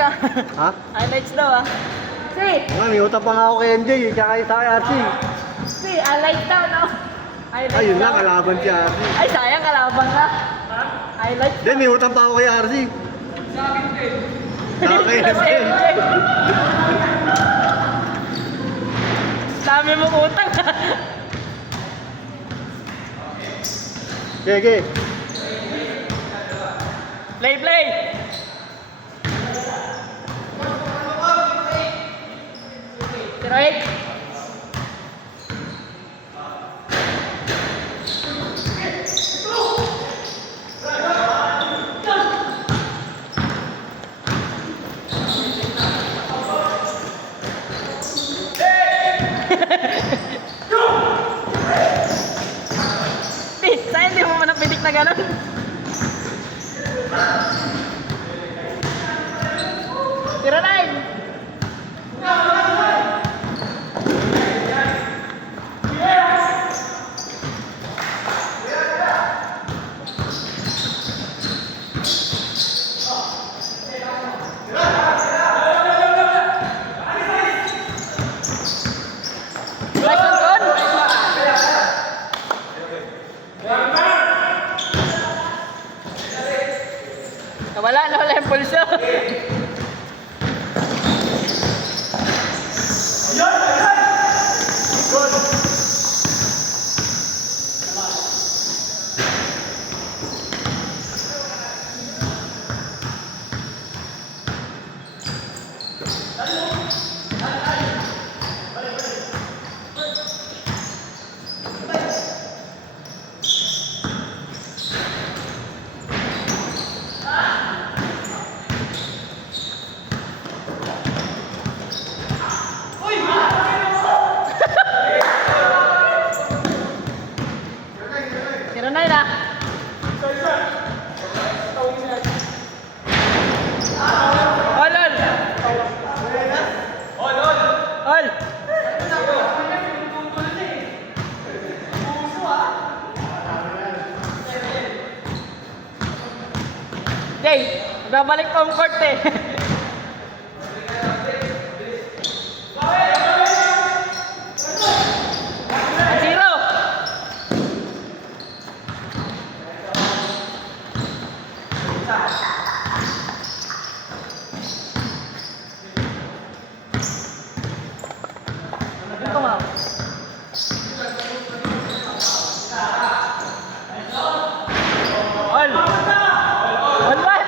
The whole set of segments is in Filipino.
ka. Ha? Highlights daw ah. Si, May utang pa nga ako kay MJ, tsaka kay RC. highlights daw no. Highlights Ayun lang, daw. kalaban si RC. Ay, sayang kalaban ka. Highlights. Hindi, may utang pa ako kay RC. Sa akin din. Tsaka kay Sa MJ. MJ. Dami mong utang. Sige. Play. Right. Saan hindi mo manapitik na gano'n? Tira 9! Nawala yung pulso. Tira 9 ah. All. Jay, babalik pa ang court eh. Zero. Ito nga. All. All one. One.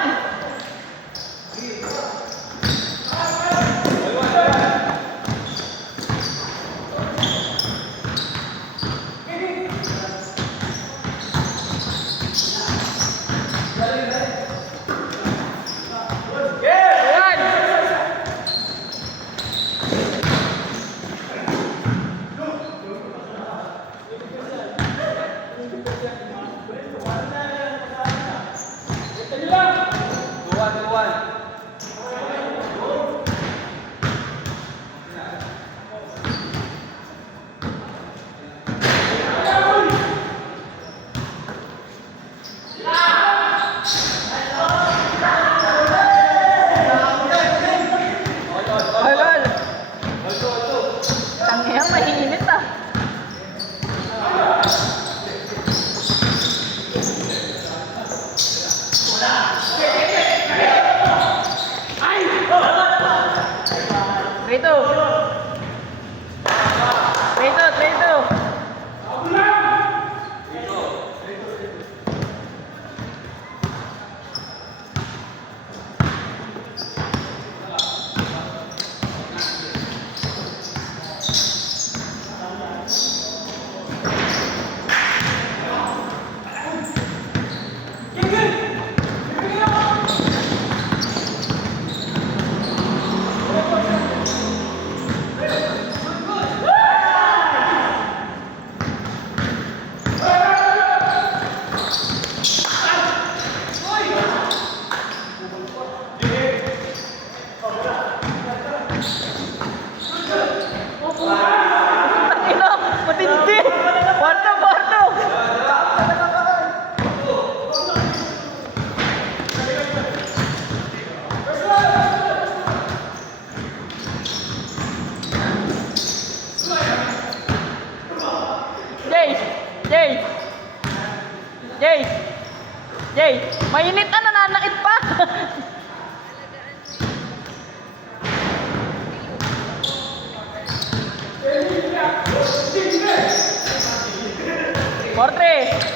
4-3.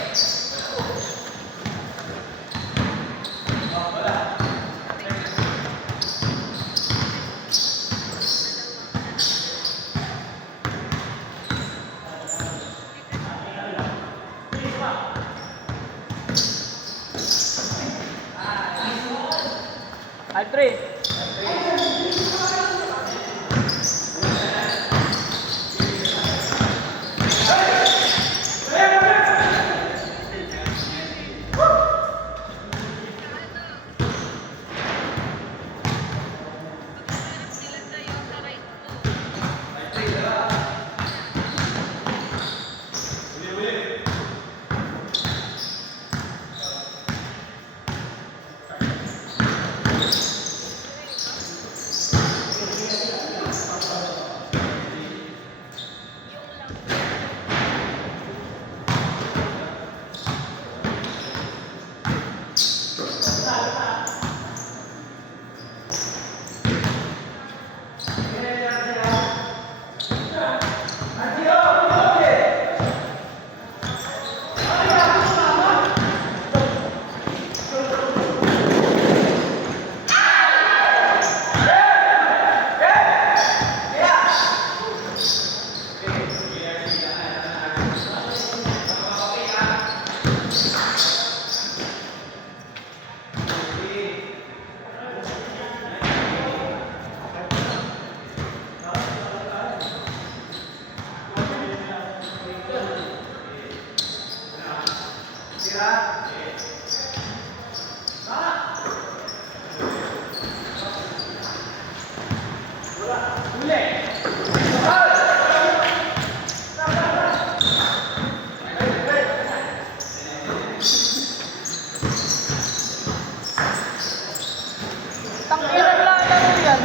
Five, 3. Tangkiran lang laro yan.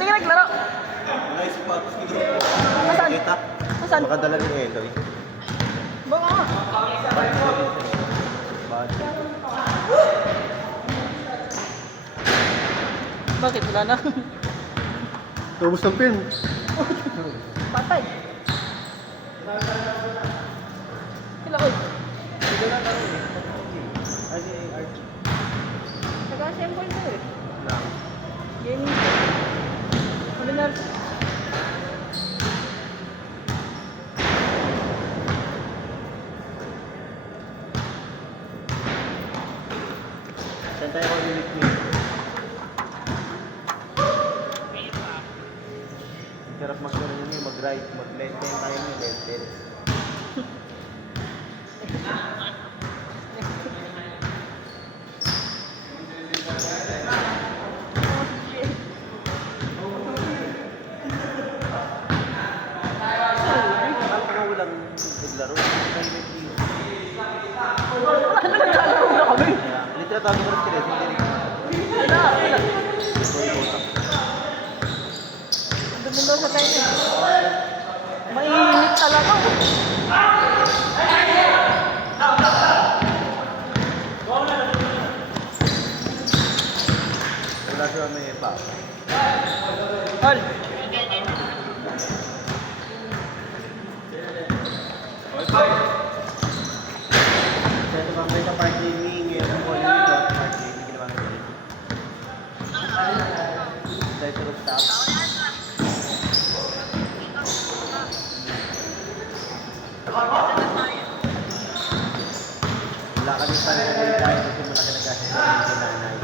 Sige, naglaro. Nice spot. Nasaan? Kita. Nasaan? Baka dala ni Eloy. Baka nga. Bakit? Wala na. Ubus ng pin. Patay. Sila ko. Nag-assemble ko eh. Gaming. Ano na? Saan tayo mag-ulit niyo? Sarap mag-gano'n yun yung mag-right, mag-left time tayo yung left time. Parang walang naglaro. Wala na naglalaro na kami. Literal tawag ko rin sila, hindi rin. Wala. Andun daw sa tayo. Mainit talaga. Wala siya may pa. Hol. Ito bang may ka-part gaming, yung ball dito, part gaming, ginawa ko dito. Dahil sa rooftop. Wala kami sa nila dahil kasi malaki na kasi sa nanay.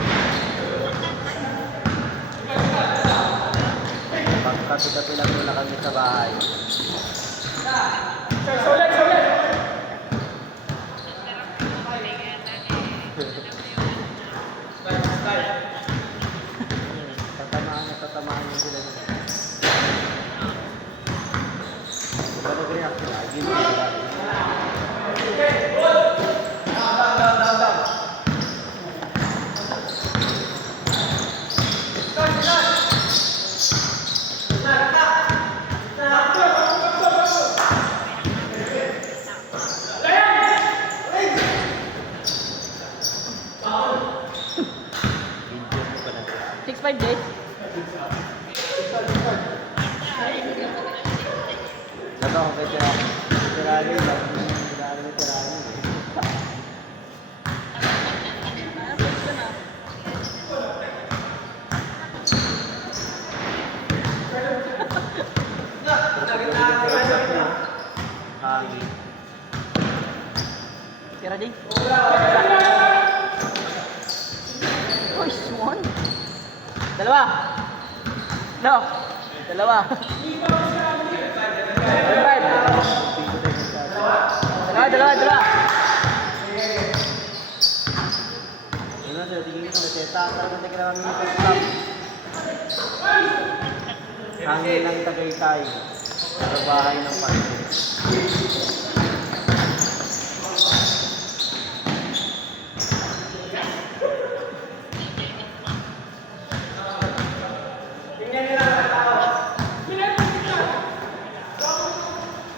Pagkatugato lang muna kami sa bahay. Tatamaan yung sila nila. Kung nag-react sila, gini sila. Tira, Jay. Nice one. Dalawa. No. Dalawa. Five. Dalawa. Yun na, sir. Tingin ko, teta. Talagang tayo kailangan ng stop. Hangin ng Tagaytay. Sa bahay ng parking.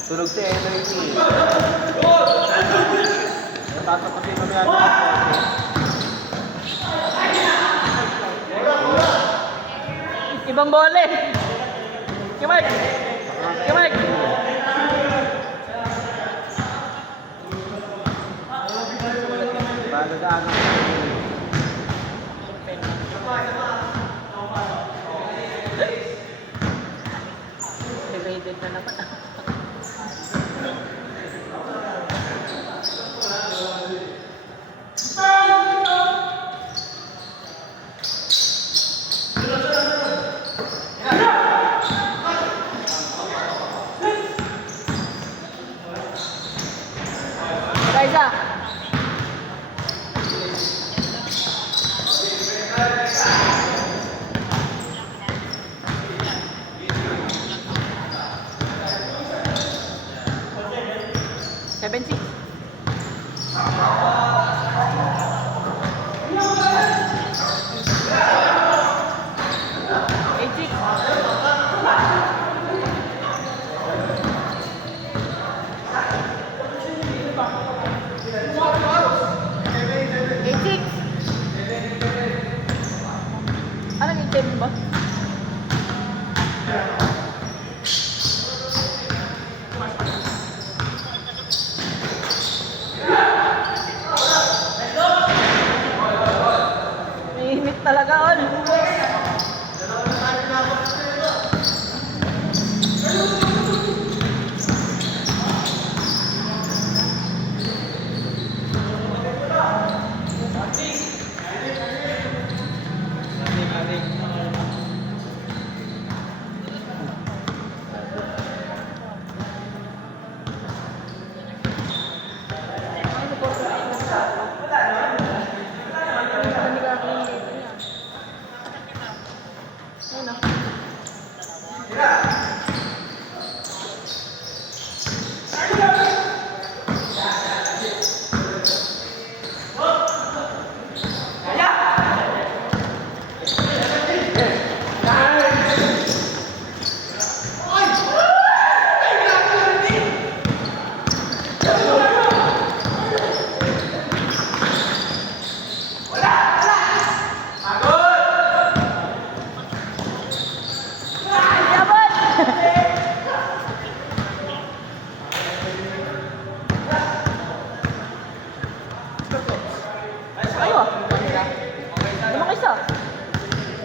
Tulog si NRT. Natasok kasi kami ang Ibang bola eh. Kimark. Kimark. bago daan ang Divided na naman. Isa. Seven six. Eight six. Anong item ba? Mainit talaga on.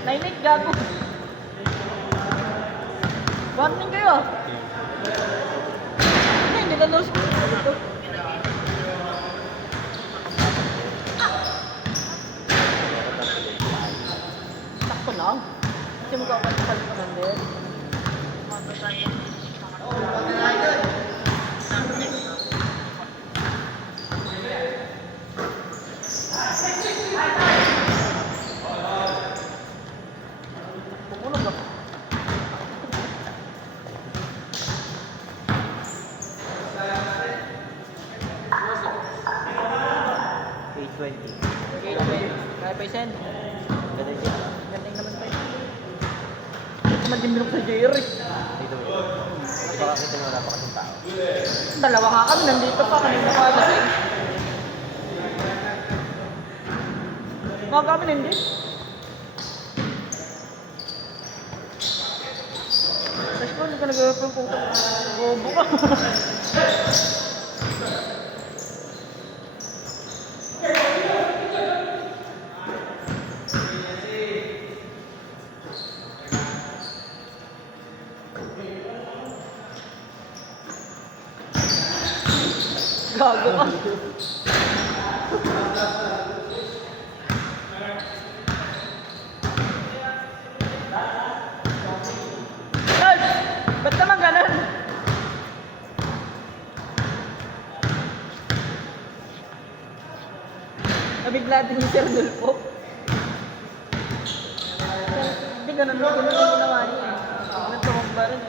Nainig gago. Warning kayo. Hindi ka lose. Takto lang. Kasi magkakalit ka lang din. Pumulog ako. Kaya pa isen. Galing naman pa isen. Madimilok sa Jerry. Dito mo. Baka kita wala pa kasing tao. Dalawa nga kami, nandito pa kanina pa lasing. Mga kami hindi. Tapos ko, hindi ka nag-aapang puto. Bobo ka. Gago ka. Lord! Ba't naman ganun? Nabigla din yung Sir Dulpo. Hindi ganun yung ginawa niya. Nagtumagba rin.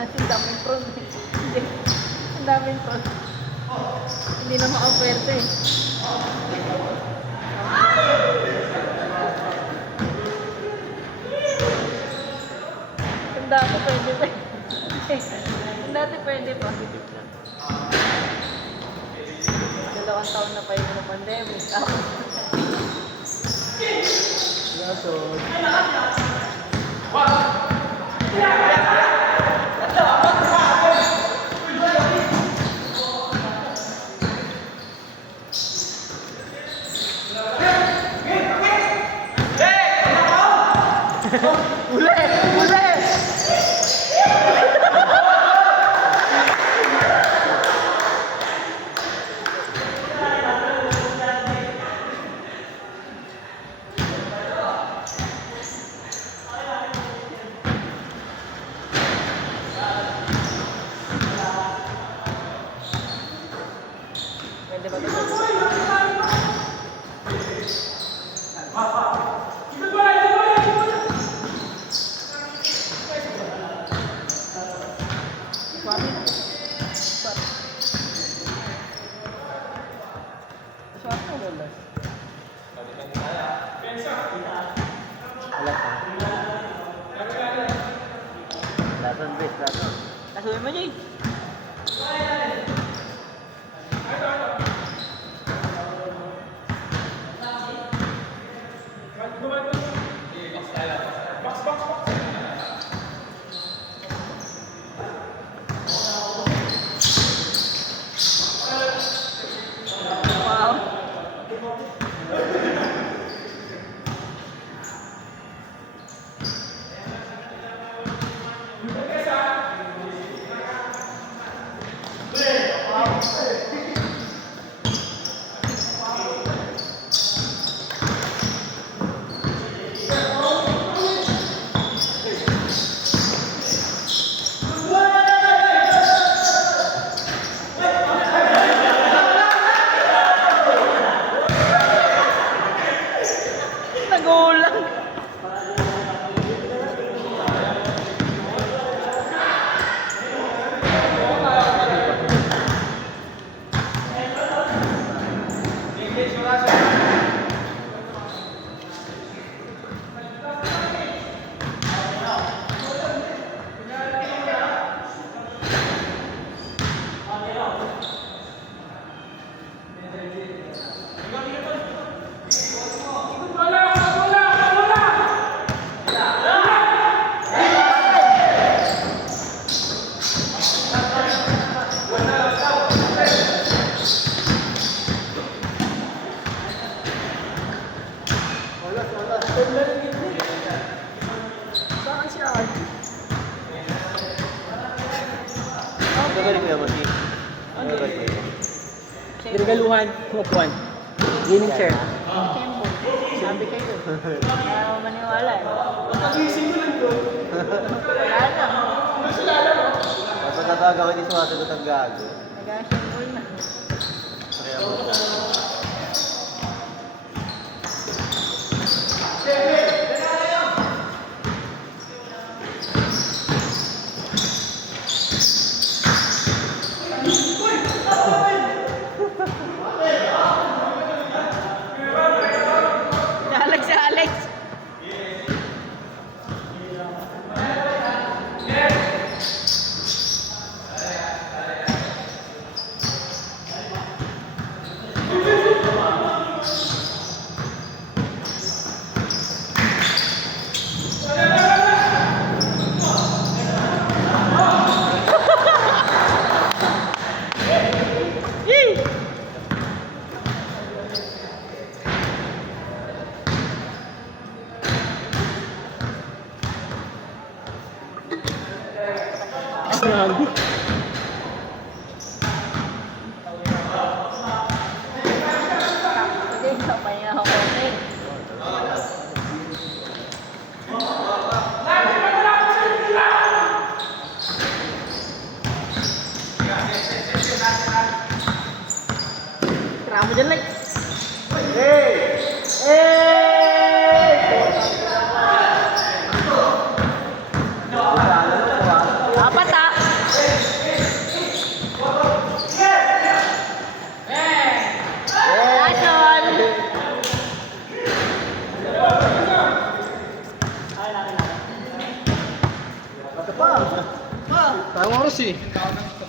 Ang daming front. Hindi. Ang daming front. Hindi na maka-pwerte eh. Ang dati pwede pa. Ang dati pwede pa. 2 taon na pa yun ng pandemic. Yaso. Uli! Uli! Pwede ba ito? Swami na. Swami na wala. Wala pa. Lason, bes, lason. Kasuhin mo, Jay. Wow. Nagulang. Saan si Archie? Ang gagawin ko yung masi. Ang Ano? gagawin ko yun. Regaluhan, upuan. Gaming chair. Tempo. Sabi kayo. Ayaw maniwala eh. Wala na. Kapag nataga ko, hindi sumasagot ang gago. Nag-assemble na. Kaya mo. Si Alex. Grabe. Hindi, sabay nga ako eh. Tira mo dyan, like. Apat ah. Nice one. Tayong oras eh.